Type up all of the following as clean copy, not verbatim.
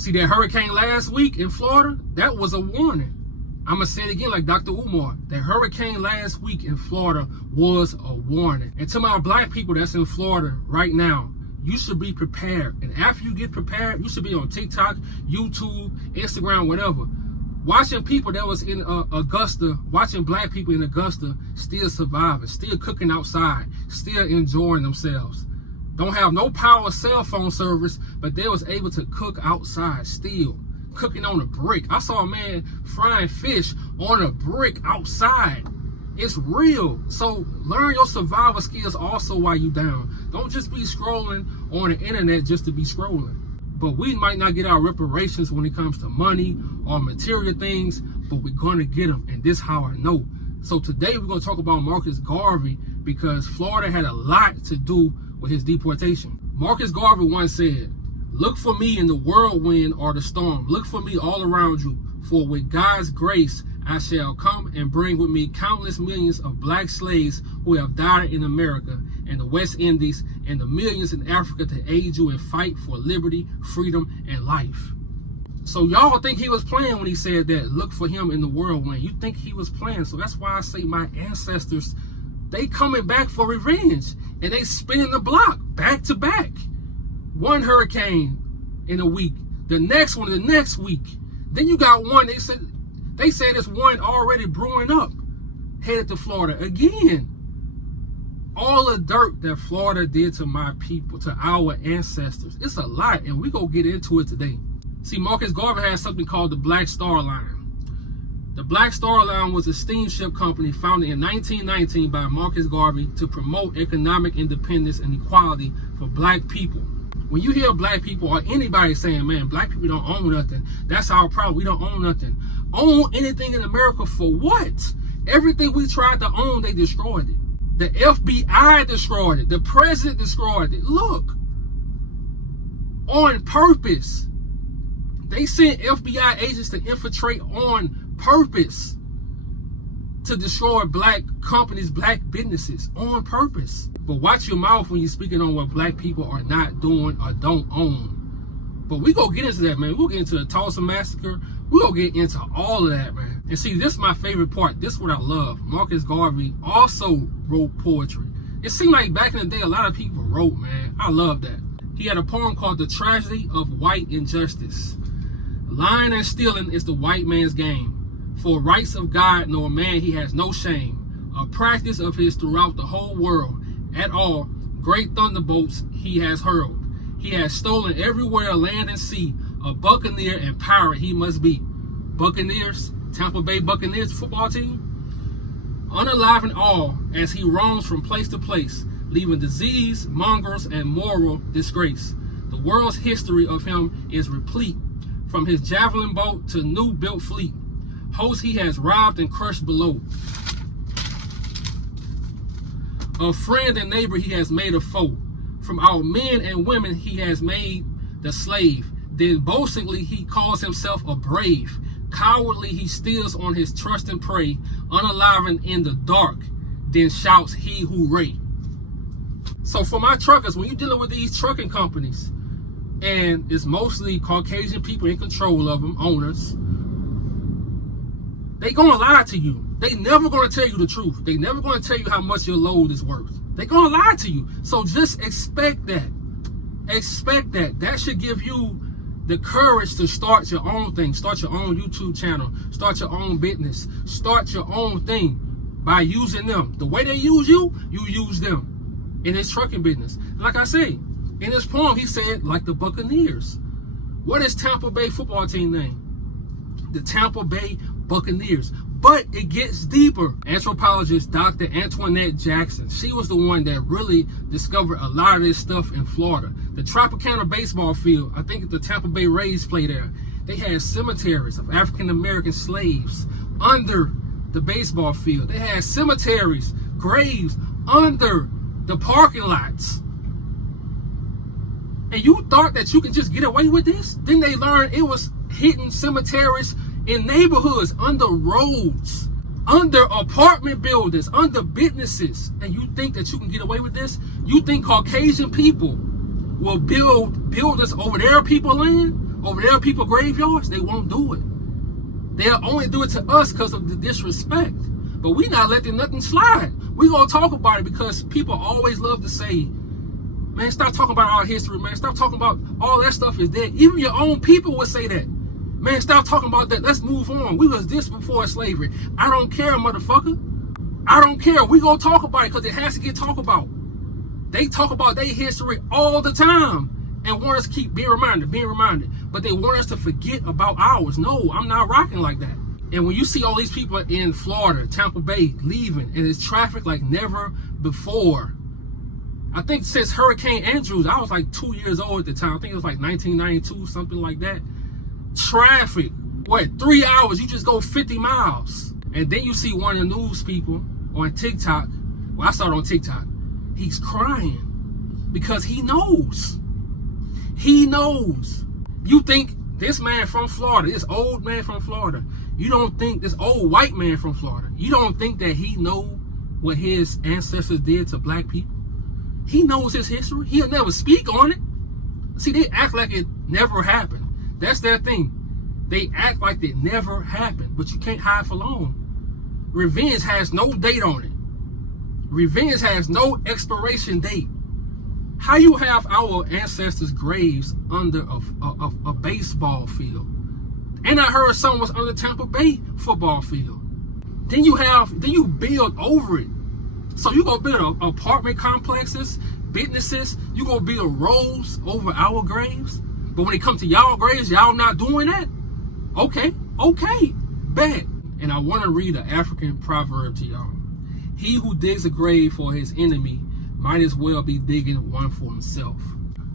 See that hurricane last week in Florida? That was a warning. I'm going to say it again like Dr. Umar. That hurricane last week in Florida was a warning. And to my black people that's in Florida right now, you should be prepared. And after you get prepared, you should be on TikTok, YouTube, Instagram, whatever. Watching people that was in Augusta, watching black people in Augusta still surviving, still cooking outside, still enjoying themselves. Don't have no power cell phone service, but they was able to cook outside still. Cooking on a brick. I saw a man frying fish on a brick outside. It's real. So learn your survival skills also while you down. Don't just be scrolling on the internet just to be scrolling. But we might not get our reparations when it comes to money or material things, but we're going to get them. And this how I know. So today we're going to talk about Marcus Garvey because Florida had a lot to do with his deportation. Marcus Garvey once said, "Look for me in the whirlwind or the storm. Look for me all around you. For with God's grace, I shall come and bring with me countless millions of black slaves who have died in America and the West Indies and the millions in Africa to aid you and fight for liberty, freedom, and life." So y'all think he was playing when he said that, look for him in the whirlwind. You think he was playing. So that's why I say my ancestors, they coming back for revenge. And they spinning the block back to back. One hurricane in a week, the next one the next week. Then you got one, they said there's one already brewing up, headed to Florida again. All the dirt that Florida did to my people, to our ancestors, it's a lot, and we gonna get into it today. See, Marcus Garvey has something called the Black Star Line. The Black Star Line was a steamship company founded in 1919 by Marcus Garvey to promote economic independence and equality for black people. When you hear black people or anybody saying, man, black people don't own nothing, that's our problem, we don't own nothing. Own anything in America for what? Everything we tried to own, they destroyed it. The FBI destroyed it. The president destroyed it. Look, on purpose. They sent FBI agents to infiltrate on purpose to destroy black companies, black businesses, on purpose. But watch your mouth when you're speaking on what black people are not doing or don't own. But we gonna get into that, man. We'll get into the Tulsa Massacre. We're gonna get into all of that, man. And see, this is my favorite part. This is what I love. Marcus Garvey also wrote poetry. It seemed like back in the day, a lot of people wrote, man. I love that. He had a poem called The Tragedy of White Injustice. Lying and stealing is the white man's game. For rights of God, nor man he has no shame. A practice of his throughout the whole world. At all, great thunderbolts he has hurled. He has stolen everywhere, land and sea. A buccaneer and pirate he must be. Buccaneers, Tampa Bay Buccaneers football team. Unalive and all as he roams from place to place, leaving disease, mongrels, and moral disgrace. The world's history of him is replete. From his javelin boat to new built fleet, hosts he has robbed and crushed below. Of friend and neighbor he has made a foe. From our men and women he has made the slave. Then boastingly he calls himself a brave. Cowardly he steals on his trust and prey. Unalive in the dark, then shouts he hooray. So for my truckers, when you're dealing with these trucking companies, and it's mostly Caucasian people in control of them, owners, they gonna lie to you. They never gonna tell you the truth. They never gonna tell you how much your load is worth. They gonna lie to you. So just expect that. Expect that. That should give you the courage to start your own thing. Start your own YouTube channel. Start your own business. Start your own thing by using them. The way they use you, you use them in his trucking business. Like I say, in his poem, he said, like the Buccaneers. What is Tampa Bay football team name? The Tampa Bay Buccaneers. But it gets deeper. Anthropologist Dr. Antoinette Jackson, she was the one that really discovered a lot of this stuff in Florida. The Tropicana baseball field, I think the Tampa Bay Rays play there. They had cemeteries of African-American slaves under the baseball field. They had cemeteries, graves under the parking lots. And you thought that you could just get away with this? Then they learned it was hidden cemeteries in neighborhoods, under roads, under apartment buildings, under businesses. And you think that you can get away with this? You think Caucasian people will build buildings over their people land? over their people graveyards, they won't do it. They'll only do it to us because of the disrespect. But we not letting nothing slide. We gonna talk about it because people always love to say, man, stop talking about our history, man. Stop talking about all that stuff is dead. Even your own people would say that. Man, stop talking about that. Let's move on. We was this before slavery. I don't care, motherfucker. I don't care. We gonna talk about it because it has to get talked about. They talk about their history all the time and want us to keep being reminded. But they want us to forget about ours. No, I'm not rocking like that. And when you see all these people in Florida, Tampa Bay, leaving, and it's traffic like never before. I think since Hurricane Andrews, I was like 2 years old at the time. I think it was like 1992, something like that. Traffic, 3 hours, you just go 50 miles. And then you see one of the news people on TikTok. Well, I saw it on TikTok. He's crying because he knows. He knows. You think this man from Florida, this old man from Florida, you don't think this old white man from Florida, you don't think that he know what his ancestors did to black people? He knows his history. He'll never speak on it. See, they act like it never happened. That's their thing. They act like it never happened, but you can't hide for long. Revenge has no date on it. Revenge has no expiration date. How you have our ancestors' graves under a baseball field? And I heard some was under Tampa Bay football field. Then you build over it. So you gonna build apartment complexes, businesses, you gonna build roads over our graves. But when it comes to y'all graves, y'all not doing that? Okay, bet. And I want to read an African proverb to y'all. He who digs a grave for his enemy might as well be digging one for himself.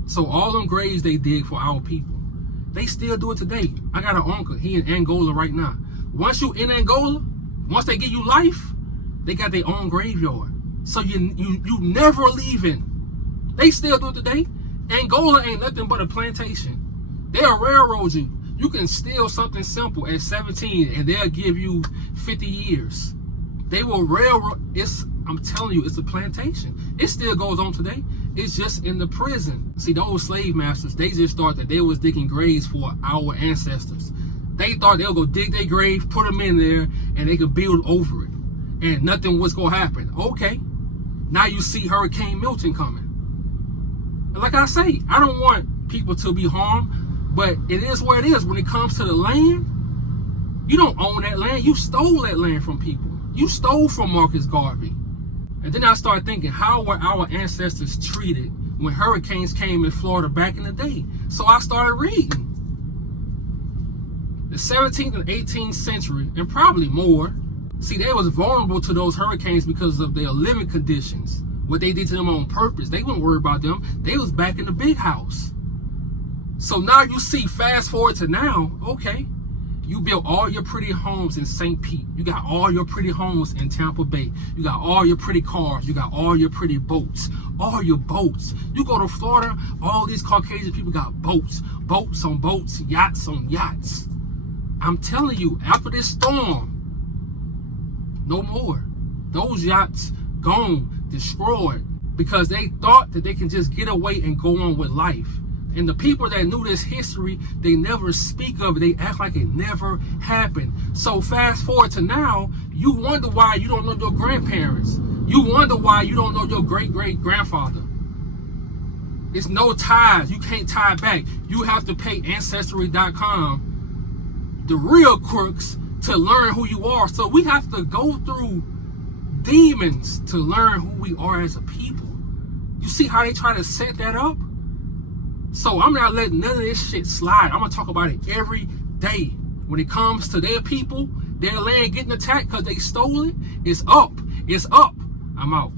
So all them graves they dig for our people, they still do it today. I got an uncle, he in Angola right now. Once you in Angola, once they give you life, they got their own graveyard. So you never leaving. They still do it today. Angola ain't nothing but a plantation. They'll railroad you. You can steal something simple at 17 and they'll give you 50 years. They will railroad. I'm telling you, it's a plantation. It still goes on today. It's just in the prison. See, those slave masters, they just thought that they was digging graves for our ancestors. They thought they'll go dig their grave, put them in there, and they could build over it. And nothing was going to happen. Okay. Now you see Hurricane Milton coming. And like I say, I don't want people to be harmed, but it is where it is. When it comes to the land, you don't own that land. You stole that land from people. You stole from Marcus Garvey. And then I started thinking, how were our ancestors treated when hurricanes came in Florida back in the day? So I started reading. The 17th and 18th century, and probably more, see, they was vulnerable to those hurricanes because of their living conditions. What they did to them on purpose. They weren't worried about them. They was back in the big house. So now you see, fast forward to now, okay, you built all your pretty homes in St. Pete. You got all your pretty homes in Tampa Bay. You got all your pretty cars. You got all your pretty boats. All your boats. You go to Florida, all these Caucasian people got boats. Boats on boats, yachts on yachts. I'm telling you, after this storm, no more. Those yachts gone, destroyed, because they thought that they can just get away and go on with life. And the people that knew this history, they never speak of it. They act like it never happened. So fast forward to now, you wonder why you don't know your grandparents. You wonder why you don't know your great-great-grandfather. It's no ties. You can't tie back. You have to pay Ancestry.com, the real crooks, to learn who you are. So we have to go through demons to learn who we are as a people. You see how they try to set that up? So I'm not letting none of this shit slide. I'm going to talk about it every day. When it comes to their people, their land getting attacked because they stole it, it's up. It's up. I'm out.